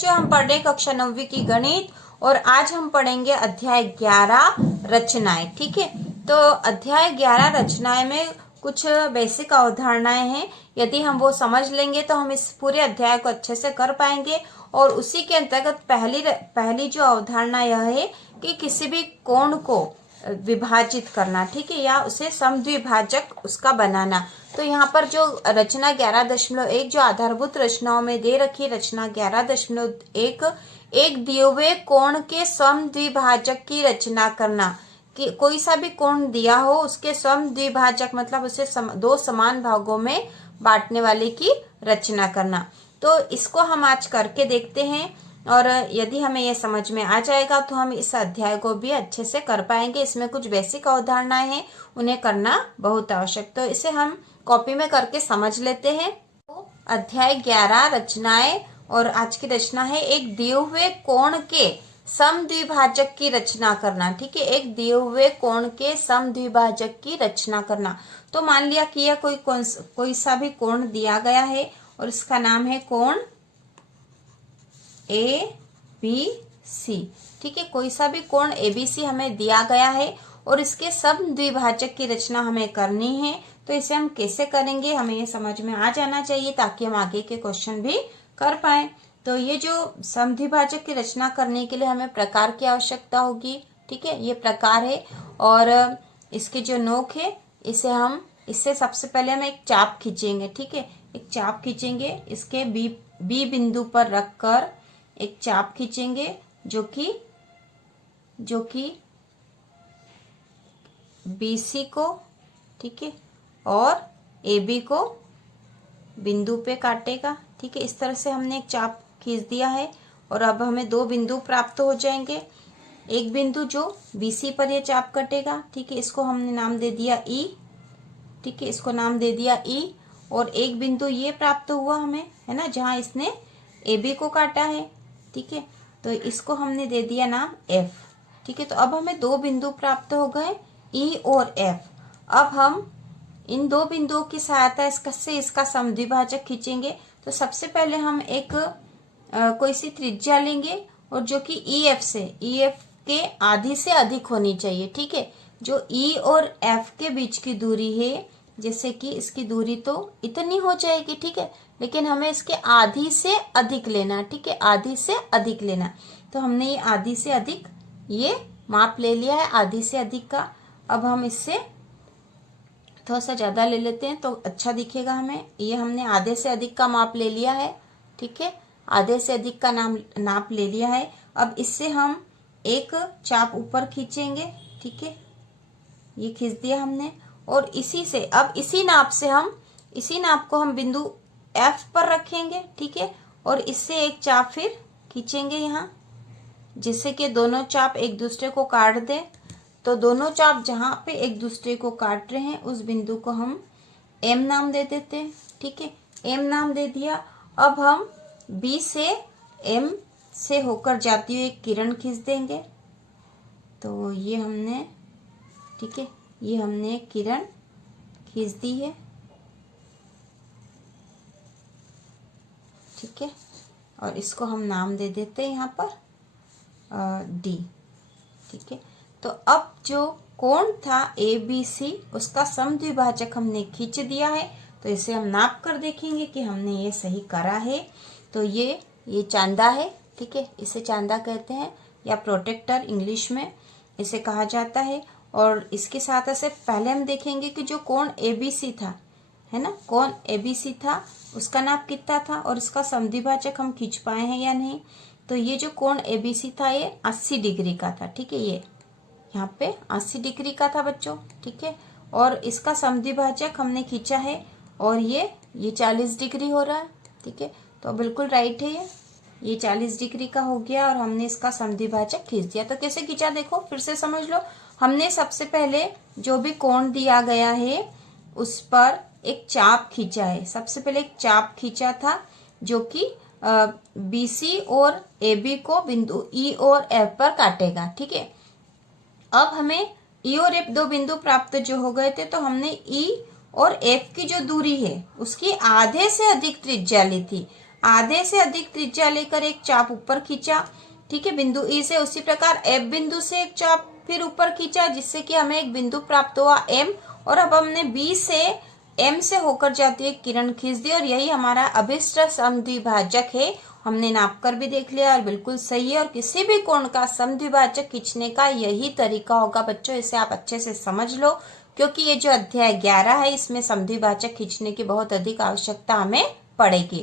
बच्चों, हम पढ़ रहे कक्षा 9वीं की गणित और आज हम पढ़ेंगे अध्याय 11 रचनाएं। ठीक है, तो अध्याय 11 रचनाएं में कुछ बेसिक अवधारणाएं हैं। यदि हम वो समझ लेंगे तो हम इस पूरे अध्याय को अच्छे से कर पाएंगे। और उसी के अंतर्गत पहली जो अवधारणा यह है कि किसी भी कोण को विभाजित करना, ठीक है, या उसे समद्विभाजक उसका बनाना। तो यहाँ पर जो रचना 11.1 जो आधारभूत रचनाओं में दे रखी रचना 11.1, एक दिए हुए कोण के समद्विभाजक की रचना करना। कि कोई सा भी कोण दिया हो उसके समद्विभाजक मतलब उसे दो समान भागों में बांटने वाले की रचना करना। तो इसको हम आज करके देखते हैं और यदि हमें यह समझ में आ जाएगा तो हम इस अध्याय को भी अच्छे से कर पाएंगे। इसमें कुछ बेसिक अवधारणाएं हैं, उन्हें करना बहुत आवश्यक। तो इसे हम कॉपी में करके समझ लेते हैं। तो अध्याय 11 रचनाएं और आज की रचना है एक दिए हुए कोण के समद्विभाजक की रचना करना। ठीक है, एक दिए हुए कोण के समद्विभाजक की रचना करना। तो मान लिया कि यह कोई सा भी कोण दिया गया है और इसका नाम है कोण ABC। ठीक है, कोई सा भी कोण ABC हमें दिया गया है और इसके समद्विभाजक की रचना हमें करनी है। तो इसे हम कैसे करेंगे हमें ये समझ में आ जाना चाहिए ताकि हम आगे के क्वेश्चन भी कर पाए। तो ये जो समद्विभाजक की रचना करने के लिए हमें प्रकार की आवश्यकता होगी। ठीक है, ये प्रकार है और इसके जो नोक है इससे सबसे पहले हम एक चाप खींचेंगे। ठीक है, एक चाप खींचेंगे, इसके बी बिंदु पर रखकर एक चाप खींचेंगे जो कि BC को, ठीक है, और AB को बिंदु पे काटेगा। ठीक है, इस तरह से हमने एक चाप खींच दिया है और अब हमें दो बिंदु प्राप्त हो जाएंगे। एक बिंदु जो BC पर ये चाप कटेगा, ठीक है, इसको हमने नाम दे दिया E। ठीक है, इसको नाम दे दिया E। और एक बिंदु ये प्राप्त हुआ हमें, है ना, जहां इसने AB को काटा है। ठीक है, तो इसको हमने दे दिया नाम F। ठीक है, तो अब हमें दो बिंदु प्राप्त हो गए E और F। अब हम इन दो बिंदुओं की सहायता से इसका समद्विभाजक खींचेंगे। तो सबसे पहले हम एक कोई सी त्रिज्या लेंगे और जो कि EF के आधी से अधिक होनी चाहिए। ठीक है, जो E और F के बीच की दूरी है, जैसे कि इसकी दूरी तो इतनी हो जाएगी, ठीक है, लेकिन हमें इसके आधी से अधिक लेना। ठीक है, आधी से अधिक लेना। तो हमने ये आधी से अधिक ये माप ले लिया है, आधी से अधिक का। अब हम इससे थोड़ा सा ज्यादा ले लेते हैं तो अच्छा दिखेगा हमें। ये हमने आधे से अधिक का माप ले लिया है। ठीक है, आधे से अधिक का नाप ले लिया है। अब इससे हम एक चाप ऊपर खींचेंगे। ठीक है, ये खींच दिया हमने और इसी नाप को हम बिंदु F पर रखेंगे। ठीक है, और इससे एक चाप फिर खींचेंगे यहाँ, जिससे कि दोनों चाप एक दूसरे को काट दे। तो दोनों चाप जहां पे एक दूसरे को काट रहे हैं उस बिंदु को हम M नाम दे देते हैं। ठीक है, M नाम दे दिया। अब हम B से M से होकर जाती हुई एक किरण खींच देंगे। तो ये हमने, ठीक है, ये हमने एक किरण खींच दी है। ठीक है, और इसको हम नाम दे देते हैं यहाँ पर D। ठीक है, तो अब जो कोण था ABC उसका समद्विभाजक हमने खींच दिया है। तो इसे हम नाप कर देखेंगे कि हमने ये सही करा है। तो ये चांदा है। ठीक है, इसे चांदा कहते हैं या प्रोटेक्टर इंग्लिश में इसे कहा जाता है। और इसके साथ से पहले हम देखेंगे कि जो कोण ABC था, है ना, कोण ABC था उसका नाप कितना था और इसका समद्विभाजक हम खींच पाए हैं या नहीं। तो ये जो कोण ABC था ये 80 डिग्री का था। ठीक है, ये यहाँ पे 80 डिग्री का था बच्चों। ठीक है, और इसका समद्विभाजक हमने खींचा है और ये 40 डिग्री हो रहा है। ठीक है, तो बिल्कुल राइट है, ये 40 डिग्री का हो गया और हमने इसका समद्विभाजक खींच दिया। तो कैसे खींचा देखो, फिर से समझ लो। हमने सबसे पहले जो भी कोण दिया गया है उस पर एक चाप खींचा है। सबसे पहले एक चाप खींचा था जो कि BC और AB को बिंदु E और F पर काटेगा। ठीक है, अब हमें E और F दो बिंदु प्राप्त जो हो गए थे, तो हमने E और F की जो दूरी है उसकी आधे से अधिक त्रिज्या ली थी। आधे से अधिक त्रिज्या लेकर एक चाप ऊपर खींचा, ठीक है, बिंदु ई से। उसी प्रकार एफ बिंदु से एक चाप फिर ऊपर खींचा, जिससे कि हमें एक बिंदु प्राप्त हुआ एम। और अब हमने बी से एम से होकर जाती है किरण खींच दी, और यही हमारा अभिष्ट समद्विभाजक है। हमने नाप कर भी देख लिया और बिल्कुल सही है। और किसी भी कोण का समद्विभाजक खींचने का यही तरीका होगा बच्चों, इसे आप अच्छे से समझ लो, क्योंकि ये जो अध्याय 11 है इसमें समद्विभाजक खींचने की बहुत अधिक आवश्यकता हमें पड़ेगी।